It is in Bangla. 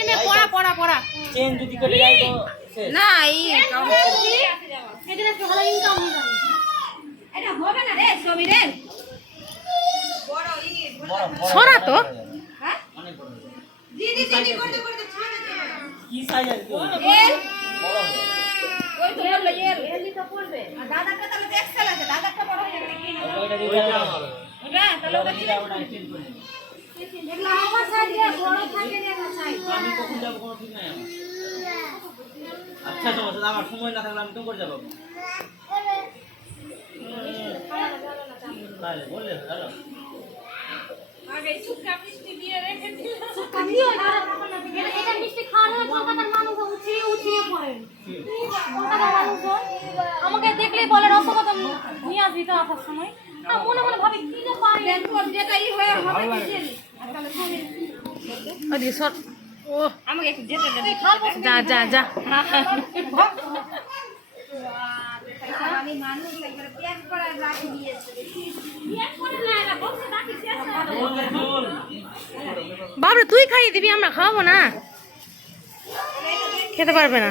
নে পড়া পড়া পড়া চেন যদি কেটে যায় তো না এই এখানে তো ভালো ইনকাম হবে এটা হবে না রে ছবি রে বড় ছড়া তো হ্যাঁ অনেক বড় দিদি করতে করতে ছাড়ে কি সাইজ আছে এল বড় ওই তো বললো এলই তো পড়বে আর দাদাটা তাহলে তো এক্সেল আছে দাদাটা বড় হয়ে গেলে কি হবে ওইটা দিয়ে দাও ওটা তাহলে ওটা কি ওটা চেঞ্জ করে এগুলো আমার সাইজে বড় থাকে না সাইজ আমি কখন যাব কোনো ঠিক নাই আমার আচ্ছা সমস্যা আমার সময় না থাকলে আমি তো করে যাব তাহলে বললে হ্যালো আগে সুক্কা মিষ্টি দিয়ে রেখে দিল সুক্কা দিও না এটা মিষ্টি খাওয়ানো কলকাতার মানুষ উঠিয়ে পড়ে কলকাতার মানুষ আমাকে দেখলেই বলে রসগোল্লা নিয়ে আসবি তো আসার সময় আর মনে মনে ভাবি কি না পারি দেখো যেটা ই হয়ে হবে কি তাহলে তুমি আরে সর ও আমাকে একটু যেতে দে যা যা যা আমি মানুষ একবার প্যাক করে রাখি দিয়েছি প্যাক করে না এটা বসে রাখি শেষ বাবরে তুই খাইয়ে দিবি আমরা খাবো না খেতে পারবে না